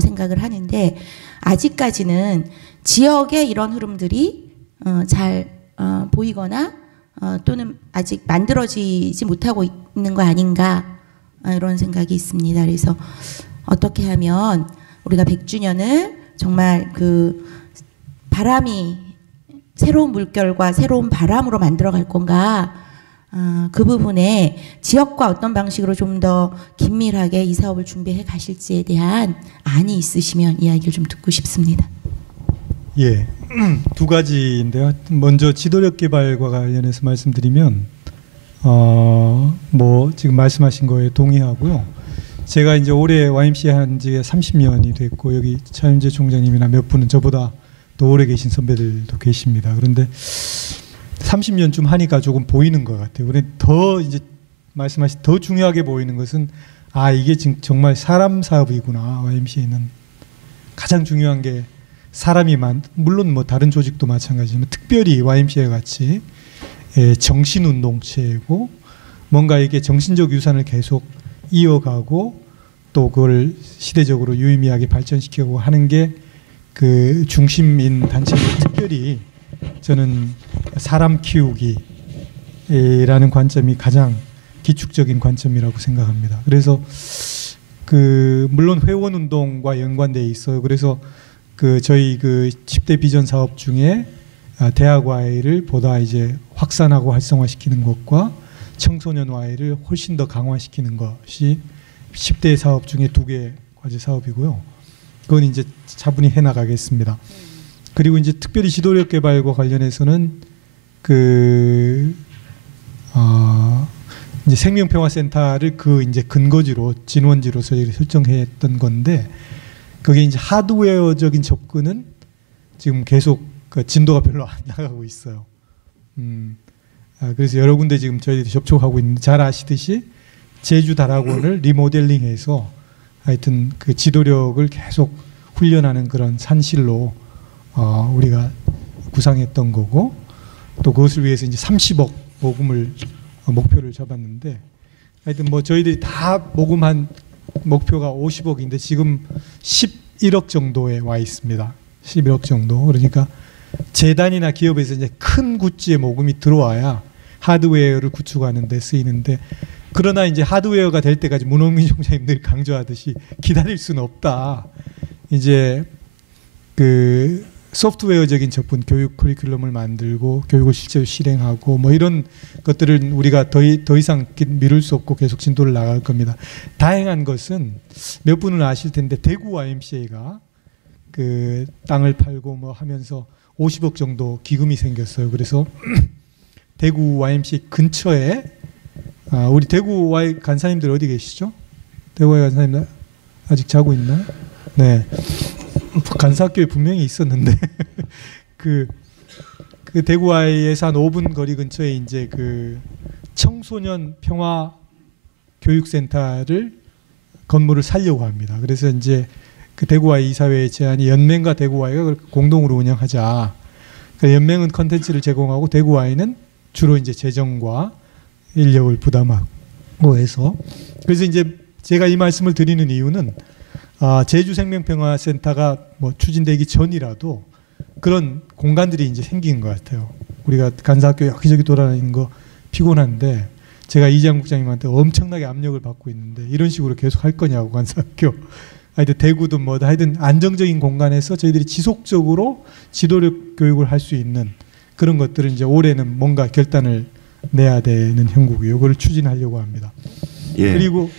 생각을 하는데 아직까지는 지역에 이런 흐름들이 잘 보이거나 또는 아직 만들어지지 못하고 있는 거 아닌가 이런 생각이 있습니다. 그래서 어떻게 하면 우리가 100주년을 정말 그 바람이 새로운 물결과 새로운 바람으로 만들어 갈 건가, 그 부분에 지역과 어떤 방식으로 좀 더 긴밀하게 이 사업을 준비해 가실지에 대한 안이 있으시면 이야기를 좀 듣고 싶습니다. 예, 두 가지인데요. 먼저 지도력 개발과 관련해서 말씀드리면 뭐 지금 말씀하신 거에 동의하고요. 제가 이제 올해 YMCA 한 지 30년이 됐고 여기 차윤재 총장님이나 몇 분은 저보다 더 오래 계신 선배들도 계십니다. 그런데 30년쯤 하니까 조금 보이는 것 같아요. 그런데 더 이제 말씀하신 더 중요하게 보이는 것은 이게 지금 정말 사람 사업이구나. YMCA는 가장 중요한 게 사람이 물론 뭐 다른 조직도 마찬가지지만 특별히 YMCA 같이 정신운동체고 뭔가 이게 정신적 유산을 계속 이어가고 또 그걸 시대적으로 유의미하게 발전시키고 하는 게 그 중심인 단체고 특별히 저는 사람 키우기라는 관점이 가장 기축적인 관점이라고 생각합니다. 그래서 그 물론 회원 운동과 연관돼 있어요. 그래서 그 저희 그 10대 비전 사업 중에 대학와이를 보다 이제 확산하고 활성화시키는 것과 청소년와이를 훨씬 더 강화시키는 것이 10대 사업 중에 2개 과제 사업이고요. 그건 이제 차분히 해나가겠습니다. 그리고 이제 특별히 지도력 개발과 관련해서는 이제 생명평화센터를 그 이제 근거지로 진원지로 저희가 설정했던 건데 그게 이제 하드웨어적인 접근은 지금 계속 그 진도가 별로 안 나가고 있어요. 그래서 여러 군데 지금 저희들이 접촉하고 있는데 잘 아시듯이 제주 다락원을 리모델링해서 하여튼 그 지도력을 계속 훈련하는 그런 산실로 우리가 구상했던 거고 또 그것을 위해서 이제 30억 모금을 목표를 잡았는데 하여튼 뭐 저희들이 다 모금한 목표가 50억인데 지금 11억 정도에 와 있습니다. 11억 정도. 그러니까 재단이나 기업에서 이제 큰 굿즈의 모금이 들어와야 하드웨어를 구축하는 데 쓰이는데 그러나 이제 하드웨어가 될 때까지 문홍민 총장님 늘 강조하듯이 기다릴 수는 없다. 이제 그 소프트웨어적인 접근, 교육 커리큘럼을 만들고 교육을 실제로 실행하고 뭐 이런 것들을 우리가 더 이상 미룰 수 없고 계속 진도를 나갈 겁니다. 다행한 것은 몇 분은 아실 텐데 대구 YMCA가 그 땅을 팔고 뭐 하면서 50억 정도 기금이 생겼어요. 그래서 대구 YMCA 근처에 우리 대구 Y 간사님들 어디 계시죠? 대구 Y 간사님들 아직 자고 있나요? 네. 간사학교에 분명히 있었는데 그 대구 Y에서 한 5분 거리 근처에 이제 그 청소년 평화 교육센터를 건물을 살려고 합니다. 그래서 이제 그 대구 Y 이사회의 제안이 연맹과 대구 Y가 공동으로 운영하자. 그러니까 연맹은 컨텐츠를 제공하고 대구 Y는 주로 이제 재정과 인력을 부담하고 해서 그래서 이제 제가 이 말씀을 드리는 이유는 제주생명평화센터가 뭐 추진되기 전이라도 그런 공간들이 이제 생긴 것 같아요. 우리가 간사학교 여기저기 돌아다니는 거 피곤한데 제가 이장 국장님한테 엄청나게 압력을 받고 있는데 이런 식으로 계속 할 거냐고 간사학교. 하여튼 대구든 뭐든 하여튼 안정적인 공간에서 저희들이 지속적으로 지도력 교육을 할 수 있는 그런 것들을 이제 올해는 뭔가 결단을 내야 되는 형국이요. 이걸 추진하려고 합니다. 예. 그리고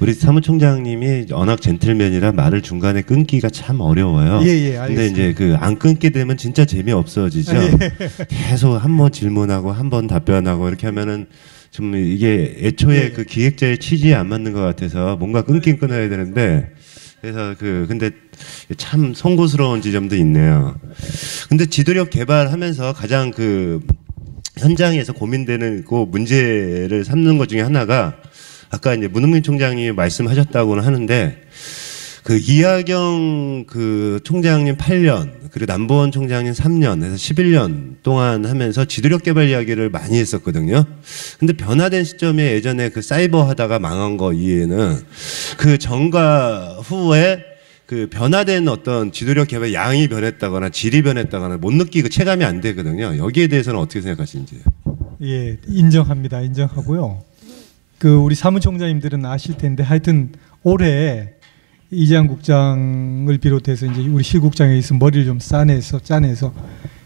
우리 사무총장님이 워낙 젠틀맨이라 말을 중간에 끊기가 참 어려워요. 예, 알겠습니다. 근데 이제 안 끊게 되면 진짜 재미 없어지죠. 예. 계속 한 번 질문하고 한 번 답변하고 이렇게 하면은 좀 이게 애초에 그 기획자의 취지에 안 맞는 것 같아서 뭔가 끊긴 끊어야 되는데 그래서 근데 참 송구스러운 지점도 있네요. 근데 지도력 개발하면서 가장 현장에서 고민되는 그 문제를 삼는 것 중에 하나가 아까 이제 문흥민 총장님이 말씀하셨다고는 하는데 그 이하경 그 총장님 8년 그리고 남보원 총장님 3년 해서 11년 동안 하면서 지도력 개발 이야기를 많이 했었거든요. 근데 변화된 시점에 예전에 그 사이버 하다가 망한 거 이외에는 그 전과 후에 그 변화된 어떤 지도력 개발 양이 변했다거나 질이 변했다거나 못 느끼고 체감이 안 되거든요. 여기에 대해서는 어떻게 생각하시는지? 예, 인정합니다. 인정하고요. 그 우리 사무총장님들은 아실 텐데 하여튼 올해 이재양 국장을 비롯해서 이제 우리 실국장에 있어 머리를 좀 짜내서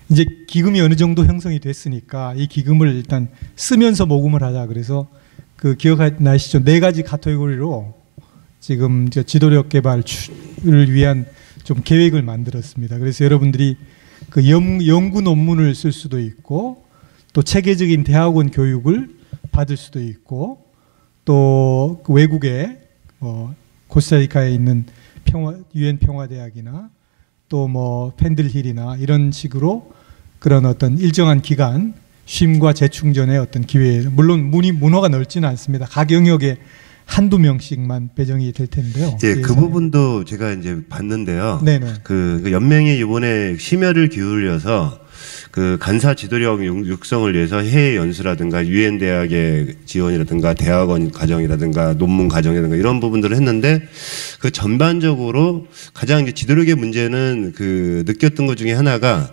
이제 기금이 어느 정도 형성이 됐으니까 이 기금을 일단 쓰면서 모금을 하자. 그래서 그 기억나시죠? 4가지 카테고리로 지금 지도력 개발을 위한 좀 계획을 만들었습니다. 그래서 여러분들이 그 연구 논문을 쓸 수도 있고 또 체계적인 대학원 교육을 받을 수도 있고 또 그 외국에 코스타리카에 있는 유엔 평화대학이나 또 뭐 펜들힐이나 이런 식으로 그런 어떤 일정한 기간 쉼과 재충전의 어떤 기회, 물론 문호가 넓지는 않습니다. 각 영역에 한두 명씩만 배정이 될 텐데요. 예, 그 부분도 제가 이제 봤는데요. 네네. 그 연맹이 이번에 심혈을 기울여서 그 간사 지도력 육성을 위해서 해외 연수라든가 유엔 대학의 지원이라든가 대학원 과정이라든가 논문 과정이라든가 이런 부분들을 했는데 그 전반적으로 가장 이제 지도력의 문제는 그 느꼈던 것 중에 하나가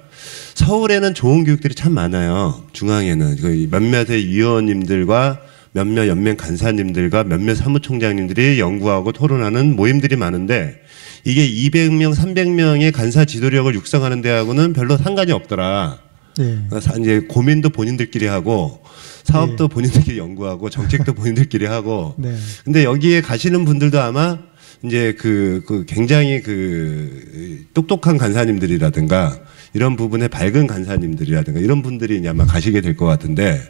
서울에는 좋은 교육들이 참 많아요. 중앙에는 그 몇몇의 위원님들과 몇몇 연맹 간사님들과 몇몇 사무총장님들이 연구하고 토론하는 모임들이 많은데 이게 200명, 300명의 간사 지도력을 육성하는 데하고는 별로 상관이 없더라. 네. 이제 고민도 본인들끼리 하고 사업도 본인들끼리 연구하고 정책도 본인들끼리 하고. 네. 근데 여기에 가시는 분들도 아마 이제 그 굉장히 그 똑똑한 간사님들이라든가 이런 부분에 밝은 간사님들이라든가 이런 분들이 이제 아마 가시게 될 것 같은데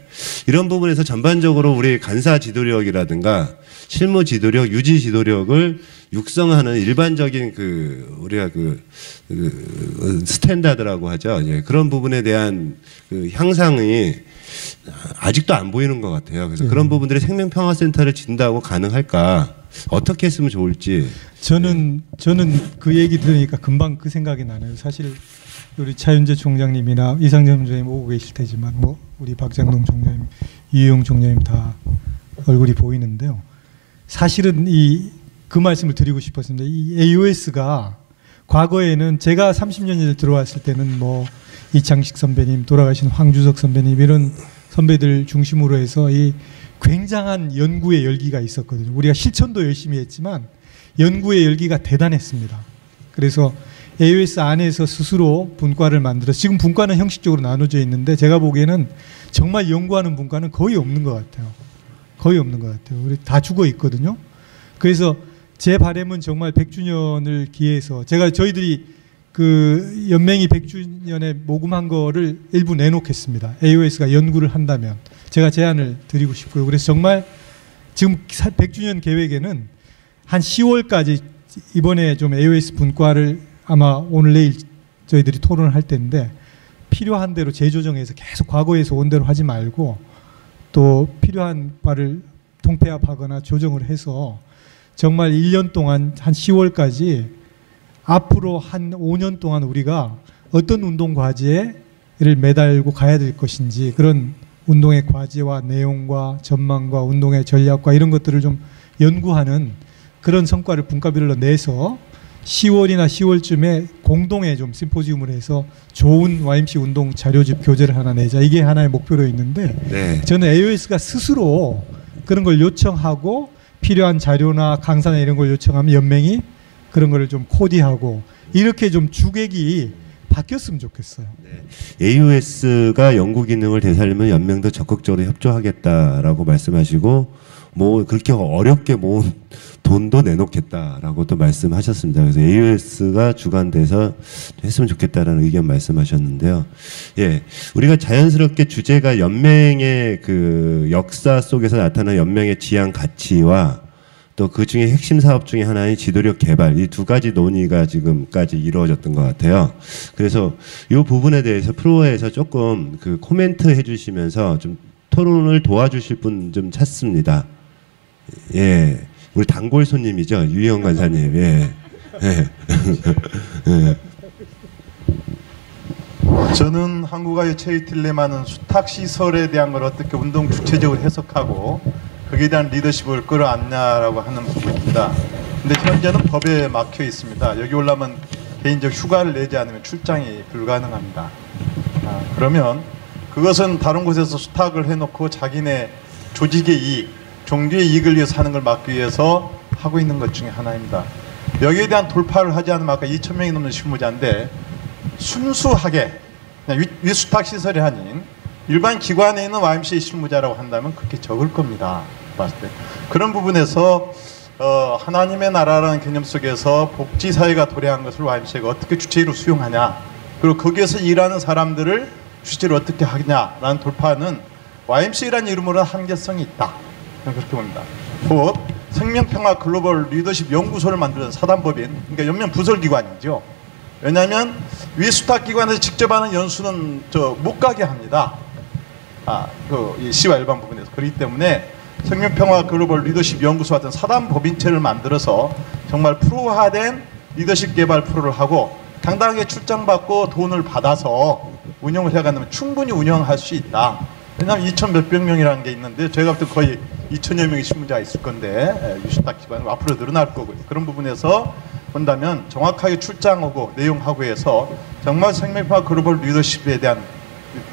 이런 부분에서 전반적으로 우리 간사 지도력이라든가 실무 지도력, 유지 지도력을 육성하는 일반적인 그 우리가 그 스탠다드라고 하죠. 예, 그런 부분에 대한 그 향상이 아직도 안 보이는 것 같아요. 그래서 그런 부분들이 생명평화센터를 진다고 가능할까? 어떻게 했으면 좋을지. 저는 그 얘기 들으니까 금방 그 생각이 나네요. 사실 우리 차윤재 총장님이나 이상정 총장님 오고 계실 테지만 뭐 우리 박장동 총장님, 이용 총장님 다 얼굴이 보이는데요. 사실은 그 말씀을 드리고 싶었습니다. 이 AOS가 과거에는 제가 30년 전에 들어왔을 때는 뭐 이창식 선배님, 돌아가신 황주석 선배님 이런 선배들 중심으로 해서 이 굉장한 연구의 열기가 있었거든요. 우리가 실천도 열심히 했지만 연구의 열기가 대단했습니다. 그래서 AOS 안에서 스스로 분과를 만들어서 지금 분과는 형식적으로 나눠져 있는데 제가 보기에는 정말 연구하는 분과는 거의 없는 것 같아요. 거의 없는 것 같아요. 우리 다 죽어 있거든요. 그래서 제 바람은 정말 100주년을 기해서 저희들이 그 연맹이 100주년에 모금한 거를 일부 내놓겠습니다. AOS가 연구를 한다면 제가 제안을 드리고 싶고요. 그래서 정말 지금 100주년 계획에는 한 10월까지 이번에 좀 AOS 분과를 아마 오늘 내일 저희들이 토론을 할 텐데 필요한 대로 재조정해서 계속 과거에서 온 대로 하지 말고 또 필요한 바를 통폐합하거나 조정을 해서 정말 1년 동안 한 10월까지 앞으로 한 5년 동안 우리가 어떤 운동 과제를 매달고 가야 될 것인지 그런 운동의 과제와 내용과 전망과 운동의 전략과 이런 것들을 좀 연구하는 그런 성과를 분과별로 내서 10월이나 10월쯤에 공동의 좀 심포지움을 해서 좋은 YMC 운동 자료집 교재를 하나 내자. 이게 하나의 목표로 있는데 네. 저는 AOS가 스스로 그런 걸 요청하고 필요한 자료나 강사나 이런 걸 요청하면 연맹이 그런 거를 좀 코디하고 이렇게 좀 주객이 바뀌었으면 좋겠어요. 네. AOS가 연구 기능을 되살리면 연맹도 적극적으로 협조하겠다라고 말씀하시고 뭐 그렇게 어렵게 모은 돈도 내놓겠다라고 또 말씀하셨습니다. 그래서 AOS가 주관돼서 했으면 좋겠다라는 의견 말씀하셨는데요. 예, 우리가 자연스럽게 주제가 연맹의 그 역사 속에서 나타난 연맹의 지향 가치와 또 그 중에 핵심 사업 중에 하나인 지도력 개발 이 두 가지 논의가 지금까지 이루어졌던 것 같아요. 그래서 이 부분에 대해서 프로에서 조금 그 코멘트 해주시면서 좀 토론을 도와주실 분 좀 찾습니다. 예, 우리 단골 손님이죠 유희영 간사님. 예, 예. 예. 저는 한국아의 최의 딜레마는 수탁 시설에 대한 걸 어떻게 운동 구체적으로 해석하고 거기에 대한 리더십을 끌어안냐라고 하는 부분입니다. 근데 현재는 법에 막혀 있습니다. 여기 올라면 개인적 휴가를 내지 않으면 출장이 불가능합니다. 그러면 그것은 다른 곳에서 수탁을 해놓고 자기네 조직의 이익, 종교의 이익을 위해서 하는 걸 막기 위해서 하고 있는 것 중에 하나입니다. 여기에 대한 돌파를 하지 않으면 아까 2,000명이 넘는 실무자인데 순수하게 그냥 위수탁 시설이 아닌 일반 기관에 있는 YMCA 실무자라고 한다면 그렇게 적을 겁니다. 봤을 때. 그런 부분에서 하나님의 나라라는 개념 속에서 복지사회가 도래한 것을 YMCA가 어떻게 주체로 수용하냐, 그리고 거기에서 일하는 사람들을 주체로 어떻게 하냐라는 돌파는 YMCA라는 이름으로는 한계성이 있다. 저는 그렇게 봅니다. 곧 생명평화 글로벌 리더십 연구소를 만드는 사단법인, 그러니까 연면 부설기관이죠. 왜냐하면 위수탁 기관에서 직접 하는 연수는 못 가게 합니다. 이 시와 일반 부분에서. 그렇기 때문에 생명평화 글로벌 리더십 연구소 같은 사단법인체를 만들어서 정말 프로화된 리더십 개발 프로를 하고 당당하게 출장받고 돈을 받아서 운영을 해간다면 충분히 운영할 수 있다. 왜냐하면 2,000 몇백 명이라는 게 있는데 저희가 볼 때 거의 2,000여 명의 신문자가 있을 건데 위수탁 기관은 앞으로 늘어날 거고요. 그런 부분에서 본다면 정확하게 출장하고 내용하고 해서 정말 생명평화 글로벌 리더십에 대한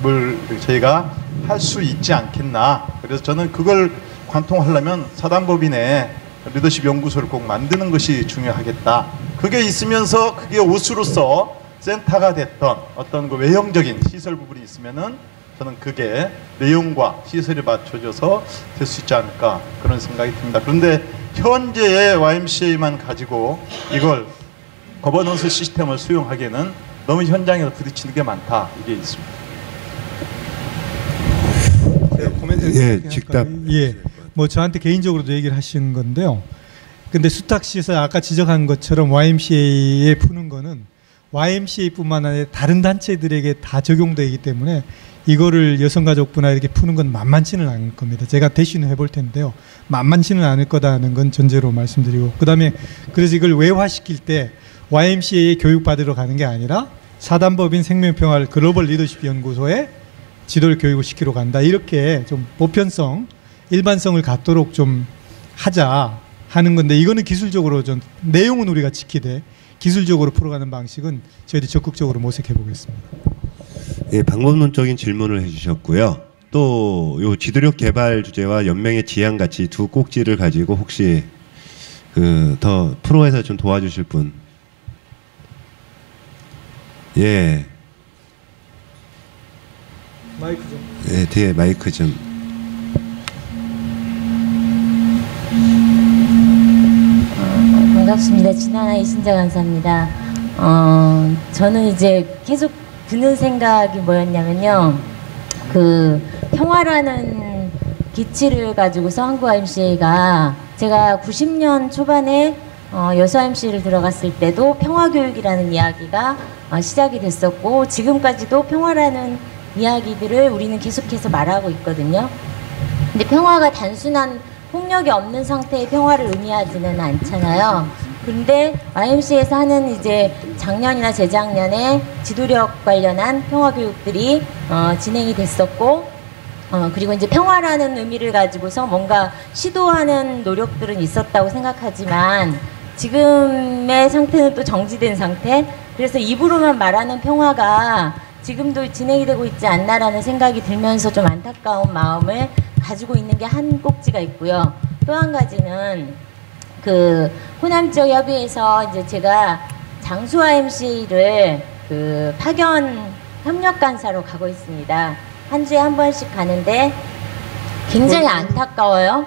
걸 저희가 할 수 있지 않겠나. 그래서 저는 그걸 관통하려면 사단법인의 리더십 연구소를 꼭 만드는 것이 중요하겠다. 그게 있으면서 그게 옷으로서 센터가 됐던 어떤 그 외형적인 시설 부분이 있으면은 저는 그게 내용과 시설이 맞춰져서 될 수 있지 않을까 그런 생각이 듭니다. 그런데 현재의 YMCA만 가지고 이걸 거버넌스 시스템을 수용하기에는 너무 현장에서 부딪히는 게 많다. 이게 있습니다. 예, 직답. 예, 뭐 저한테 개인적으로도 얘기를 하신 건데요. 근데 수탁 시설 아까 지적한 것처럼 YMCA에 푸는 거는 YMCA뿐만 아니라 다른 단체들에게 다 적용되기 때문에 이거를 여성가족부나 이렇게 푸는 건 만만치는 않을 겁니다. 제가 대신을 해볼 텐데요. 만만치는 않을 거다는 건 전제로 말씀드리고, 그다음에 그래서 이걸 외화시킬 때 YMCA에 교육받으러 가는 게 아니라 사단법인 생명평화 글로벌 리더십 연구소에 지도를 교육을 시키러 간다. 이렇게 좀 보편성, 일반성을 갖도록 좀 하자 하는 건데, 이거는 기술적으로 좀 내용은 우리가 지키되 기술적으로 풀어가는 방식은 저희들이 적극적으로 모색해 보겠습니다. 예, 방법론적인 질문을 해주셨고요. 또 요 지도력 개발 주제와 연맹의 지향 같이 두 꼭지를 가지고 혹시 더 프로에서 좀 도와주실 분? 예. 마이크 좀. 예, 뒤에 마이크 좀. 반갑습니다. 진하나의 신자 간사입니다. 저는 이제 계속 드는 생각이 뭐였냐면요. 그 평화라는 기치를 가지고서 한국 YMCA가 제가 90년 초반에 여수 YMCA를 들어갔을 때도 평화교육이라는 이야기가 시작이 됐었고, 지금까지도 평화라는 이야기들을 우리는 계속해서 말하고 있거든요. 근데 평화가 단순한 폭력이 없는 상태의 평화를 의미하지는 않잖아요. 근데 YMCA에서 하는 이제 작년이나 재작년에 지도력 관련한 평화 교육들이 진행이 됐었고, 그리고 이제 평화라는 의미를 가지고서 뭔가 시도하는 노력들은 있었다고 생각하지만 지금의 상태는 또 정지된 상태. 그래서 입으로만 말하는 평화가 지금도 진행이 되고 있지 않나라는 생각이 들면서 좀 안타까운 마음을 가지고 있는 게 한 꼭지가 있고요. 또 한 가지는 그 호남 지역 협의회에서 이제 제가 장수 YMCA를 그 파견 협력 간사로 가고 있습니다. 한 주에 한 번씩 가는데 굉장히 안타까워요.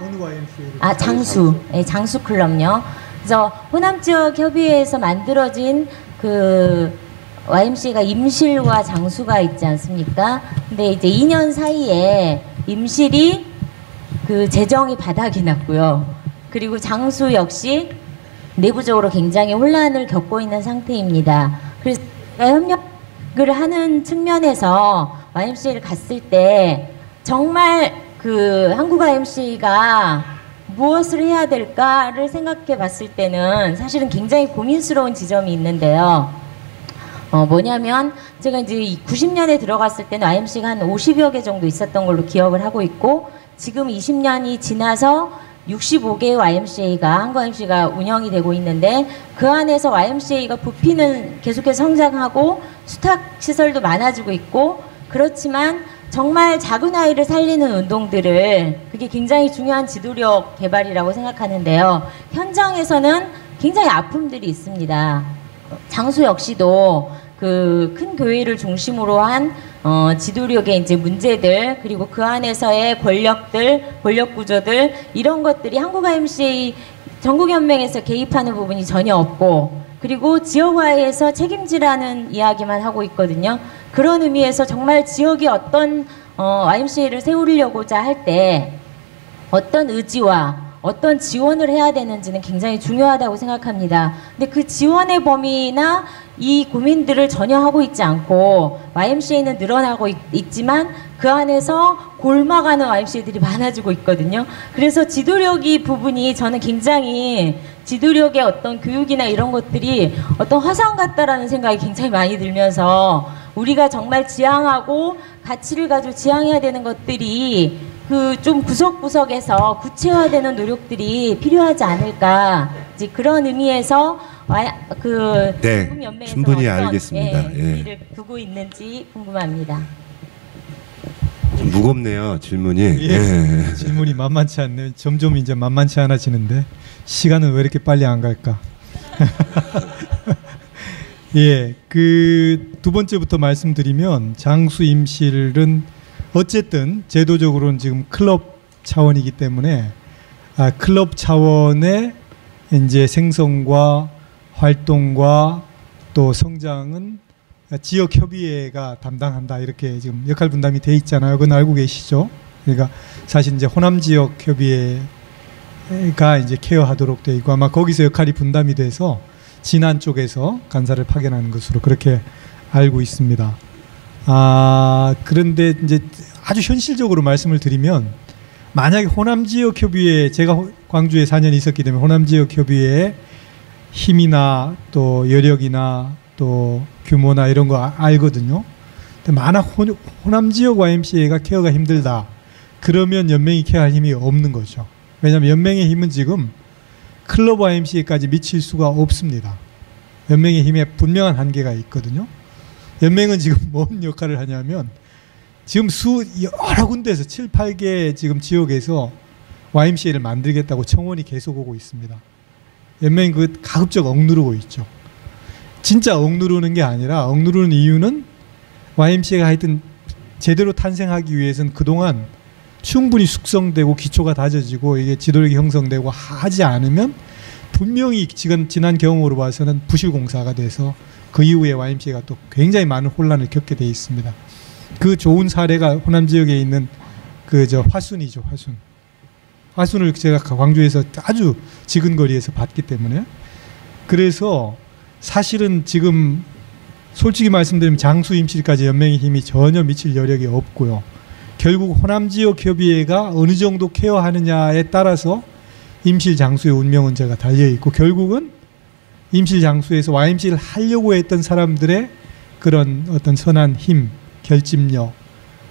장수. 네, 장수 클럽요. 그래서 호남 지역 협의회에서 만들어진 그 YMCA가 임실과 장수가 있지 않습니까? 근데 이제 2년 사이에 임실이 그 재정이 바닥이 났고요. 그리고 장수 역시 내부적으로 굉장히 혼란을 겪고 있는 상태입니다. 그래서 협력을 하는 측면에서 YMCA를 갔을 때 정말 그 한국 YMCA가 무엇을 해야 될까를 생각해 봤을 때는 사실은 굉장히 고민스러운 지점이 있는데요. 뭐냐면 제가 이제 90년에 들어갔을 때는 YMC가 한 50여 개 정도 있었던 걸로 기억을 하고 있고, 지금 20년이 지나서 65개의 YMCA가 한국 YMCA가 운영이 되고 있는데, 그 안에서 YMCA가 부피는 계속해서 성장하고 수탁 시설도 많아지고 있고, 그렇지만 정말 작은 아이를 살리는 운동들을, 그게 굉장히 중요한 지도력 개발이라고 생각하는데요. 현장에서는 굉장히 아픔들이 있습니다. 장수 역시도 그 큰 교회를 중심으로 한 지도력의 이제 문제들, 그리고 그 안에서의 권력들, 권력 구조들, 이런 것들이 한국 YMCA 전국연맹에서 개입하는 부분이 전혀 없고, 그리고 지역화에서 책임지라는 이야기만 하고 있거든요. 그런 의미에서 정말 지역이 어떤 YMCA를 세우려고자 할 때 어떤 의지와 어떤 지원을 해야 되는지는 굉장히 중요하다고 생각합니다. 근데 그 지원의 범위나 이 고민들을 전혀 하고 있지 않고, YMCA는 늘어나고 있지만 그 안에서 골마가는 YMCA들이 많아지고 있거든요. 그래서 지도력이 부분이 저는 굉장히, 지도력의 어떤 교육이나 이런 것들이 어떤 화상 같다라는 생각이 굉장히 많이 들면서, 우리가 정말 지향하고 가치를 가지고 지향해야 되는 것들이 그 좀 구석구석에서 구체화되는 노력들이 필요하지 않을까, 이제 그런 의미에서 그 네, 연맹에서 충분히 어떤, 알겠습니다. 예. 의미를 두고 있는지 궁금합니다. 좀 무겁네요, 질문이. 예. 질문이 만만치 않네요. 점점 이제 만만치 않아지는데 시간은 왜 이렇게 빨리 안 갈까? 예, 그 두 번째부터 말씀드리면, 장수 임실은 어쨌든 제도적으로는 지금 클럽 차원이기 때문에 클럽 차원의 이제 생성과 활동과 또 성장은 지역협의회가 담당한다, 이렇게 지금 역할 분담이 돼 있잖아요. 그건 알고 계시죠? 그러니까 사실 이제 호남 지역 협의회가 이제 케어하도록 돼 있고, 아마 거기서 역할이 분담이 돼서 진안 쪽에서 간사를 파견하는 것으로 그렇게 알고 있습니다. 그런데 이제 아주 현실적으로 말씀을 드리면, 만약에 호남 지역 협의회, 제가 광주에 4년 있었기 때문에 호남 지역 협의회의 힘이나 또 여력이나 또 규모나 이런 거 알거든요. 근데 만약 호남 지역 YMCA가 케어가 힘들다, 그러면 연맹이 케어할 힘이 없는 거죠. 왜냐하면 연맹의 힘은 지금 클럽 YMCA까지 미칠 수가 없습니다. 연맹의 힘에 분명한 한계가 있거든요. 연맹은 지금 뭔 역할을 하냐면, 지금 여러 군데에서 7, 8개 지금 지역에서 YMCA를 만들겠다고 청원이 계속 오고 있습니다. 연맹이 그 가급적 억누르고 있죠. 진짜 억누르는 게 아니라, 억누르는 이유는 YMCA가 하여튼 제대로 탄생하기 위해서는 그동안 충분히 숙성되고 기초가 다져지고 이게 지도력이 형성되고 하지 않으면 분명히 지난 경험으로 봐서는 부실공사가 돼서 그 이후에 YMCA가 또 굉장히 많은 혼란을 겪게 돼 있습니다. 그 좋은 사례가 호남 지역에 있는 그 화순이죠. 화순을 제가 광주에서 아주 지근 거리에서 봤기 때문에. 그래서 사실은 지금 솔직히 말씀드리면 장수 임실까지 연맹의 힘이 전혀 미칠 여력이 없고요. 결국 호남 지역 협의회가 어느 정도 케어하느냐에 따라서 임실 장수의 운명은 제가 달려 있고, 결국은 임실 장수에서 YMCA를 하려고 했던 사람들의 그런 어떤 선한 힘, 결집력,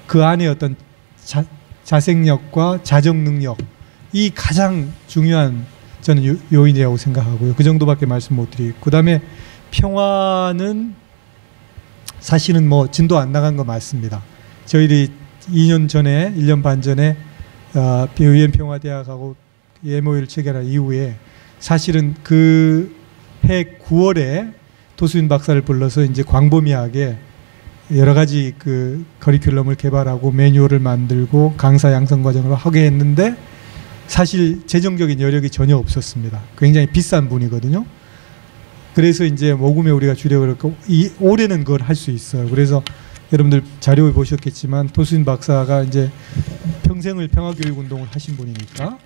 그 안에 어떤 자생력과 자정 능력, 이 가장 중요한 저는 요인이라고 생각하고요. 그 정도밖에 말씀 못 드리고, 그다음에 평화는 사실은 뭐 진도 안 나간 거 맞습니다. 저희들이 2년 전에, 1년 반 전에 유엔 평화대학하고 MOU를 체결한 이후에 사실은 그 해 9월에 도수인 박사를 불러서 이제 광범위하게 여러 가지 그 커리큘럼을 개발하고 매뉴얼을 만들고 강사 양성 과정을 하게 했는데, 사실 재정적인 여력이 전혀 없었습니다. 굉장히 비싼 분이거든요. 그래서 이제 모금에 우리가 주력을 했고, 올해는 그걸 할 수 있어요. 그래서 여러분들 자료에 보셨겠지만 도수인 박사가 이제 평생을 평화교육 운동을 하신 분이니까,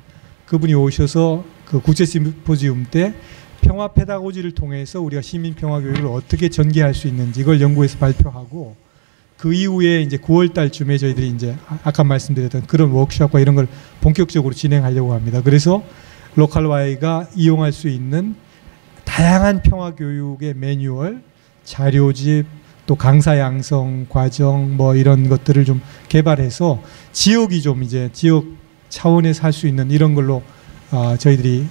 그분이 오셔서 그 국제 심포지움 때 평화 페다고지를 통해서 우리가 시민 평화 교육을 어떻게 전개할 수 있는지 이걸 연구해서 발표하고, 그 이후에 이제 9월 달쯤에 저희들이 이제 아까 말씀드렸던 그런 워크숍과 이런 걸 본격적으로 진행하려고 합니다. 그래서 로컬Y가 이용할 수 있는 다양한 평화 교육의 매뉴얼, 자료집, 또 강사 양성 과정 뭐 이런 것들을 좀 개발해서 지역이 좀 이제 지역 차원에서 할 수 있는 이런 걸로 저희들이